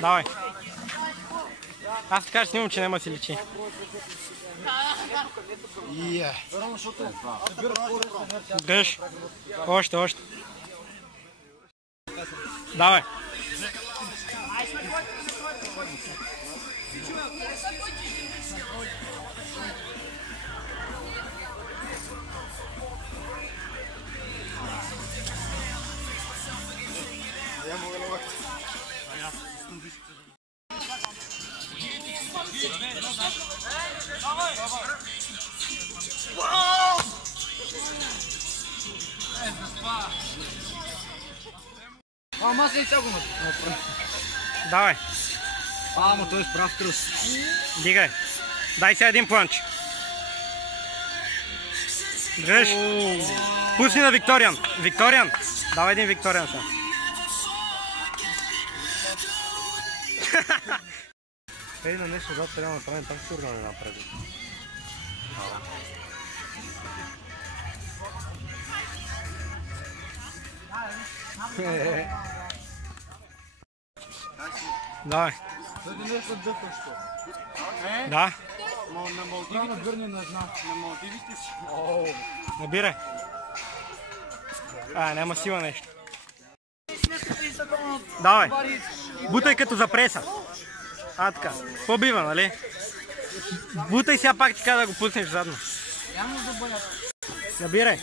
Давай. Аз така ще снимам, че няма си личи. Дръж. Още. Давай. Ама се изцяло го направи. Давай. Ама той е с прав тръс. Дигай. Дай сега един планч. Дръж. Пусни на Викториан. Викториан. Давай един Викториан сега. Ей на нещо зад трябва да направим, там сигурно не направи. Давай. Да. На Малдивите си. Набирай. Няма сила нещо. Давай. Бутай като за преса. Така. По-бива, нали? Бутай сега пак така да го пуснеш задно. Набирай.